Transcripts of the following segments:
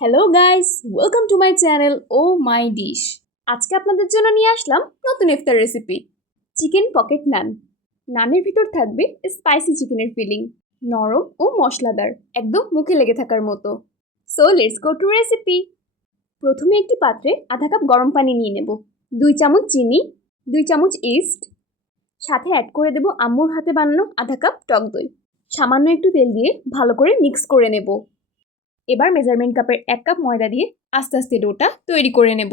Hello guys welcome to my channel oh my dish আজকে আপনাদের জন্য নিয়ে আসলাম নতুন ইফতার রেসিপি চিকেন পকেট নান নানের ভিতর থাকবে স্পাইসি চিকেনের ফিলিং নরম ও মশলাদার, একদম মুখে লেগে থাকার মতো। So let's go to recipe প্রথমে একটি পাত্রে আধা কাপ গরম পানি নিয়ে নেব, দুই চামচ চিনি, দুই চামচ ইস্ট সাথে অ্যাড করে দেব আম্মুর হাতে বানানো আধা কাপ টক দই। সামান্য একটু তেল দিয়ে ভালো করে মিক্স করে নেব। এবার মেজারমেন্ট কাপের এক কাপ ময়দা দিয়ে আস্তে আস্তে ডোটা তৈরি করে নেব।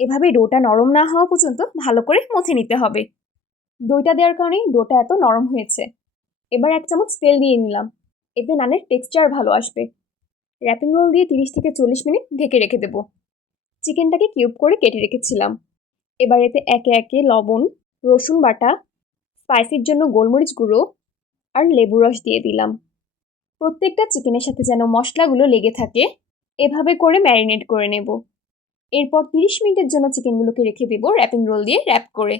এভাবে ডোটা নরম না হওয়া পর্যন্ত ভালো করে মথে নিতে হবে। দইটা দেওয়ার কারণেই ডোটা এত নরম হয়েছে। এবার এক চামচ তেল দিয়ে নিলাম। এতে নানের টেক্সচার ভালো আসবে। র্যাপিং রোল দিয়ে তিরিশ থেকে চল্লিশ মিনিট ঢেকে রেখে দেব। চিকেনটাকে কিউব করে কেটে রেখেছিলাম। এবার এতে একে একে লবণ, রসুন বাটা স্পাইসির জন্য গোলমরিচ গুঁড়ো আর লেবু রস দিয়ে দিলাম। প্রত্যেকটা চিকেনের সাথে যেন মশলাগুলো লেগে থাকে, এভাবে করে ম্যারিনেট করে নেব। এরপর তিরিশ মিনিটের জন্য চিকেনগুলোকে রেখে দেবো র্যাপিং রোল দিয়ে র্যাপ করে।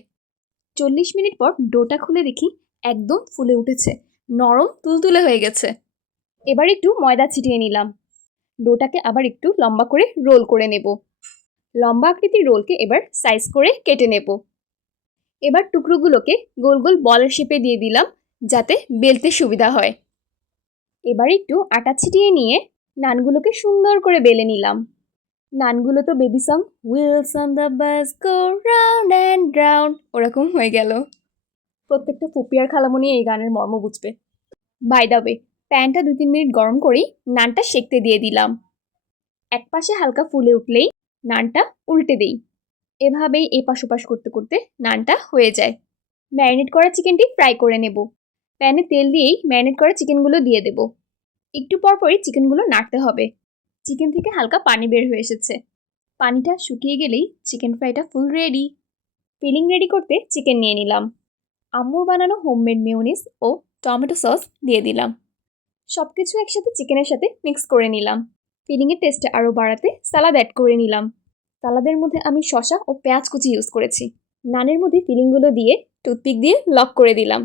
চল্লিশ মিনিট পর ডোটা খুলে দেখি একদম ফুলে উঠেছে, নরম তুলতুলে হয়ে গেছে। এবার একটু ময়দা ছিটিয়ে নিলাম। ডোটাকে আবার একটু লম্বা করে রোল করে নেব। লম্বা আকৃতির রোলকে এবার সাইজ করে কেটে নেব। এবার টুকরোগুলোকে গোল গোল বলের শেপে দিয়ে দিলাম, যাতে বেলতে সুবিধা হয়। এবার একটু আটা ছিটিয়ে নিয়ে নানগুলোকে সুন্দর করে বেলে নিলাম। নানগুলো তো baby song wheels on the bus go round and round ওরকম হয়ে গেল। প্রত্যেকটা ফুপিয়ার খালামনি এই গানের মর্ম বুঝবে। বাই দ্য ওয়ে প্যানটা দু তিন মিনিট গরম করেই নানটা সেকতে দিয়ে দিলাম। এক পাশে হালকা ফুলে উঠলেই নানটা উল্টে দেই। এভাবেই এপাশ ওপাশ করতে করতে নানটা হয়ে যায়। ম্যারিনেট করা চিকেনটি ফ্রাই করে নেব। প্যানে তেল দিয়েই ম্যারিনেট করা চিকেনগুলো দিয়ে দেব। একটু পর পরই চিকেনগুলো নাড়তে হবে। চিকেন থেকে হালকা পানি বের হয়ে এসেছে। পানিটা শুকিয়ে গেলেই চিকেন ফ্রাইটা ফুল রেডি। ফিলিং রেডি করতে চিকেন নিয়ে নিলাম। আম্মুর বানানো হোমমেড মেয়োনিজ ও টমেটো সস দিয়ে দিলাম। সব কিছু একসাথে চিকেনের সাথে মিক্স করে নিলাম। ফিলিংয়ের টেস্টে আরও বাড়াতে সালাদ অ্যাড করে নিলাম। সালাদের মধ্যে আমি শশা ও পেঁয়াজ কুচি ইউজ করেছি। নানের মধ্যে ফিলিংগুলো দিয়ে টুথপিক দিয়ে লক করে দিলাম।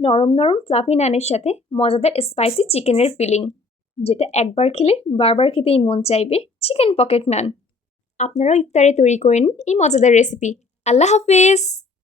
নরম নরম ফ্লাফি নানের সাথে মজাদার স্পাইসি চিকেনের ফিলিং যেটা একবার খেলে বারবার খেতেই মন চাইবে চিকেন পকেট নান আপনারাও ইফতারে তৈরি করেন এই মজাদার রেসিপি আল্লাহ হাফিজ!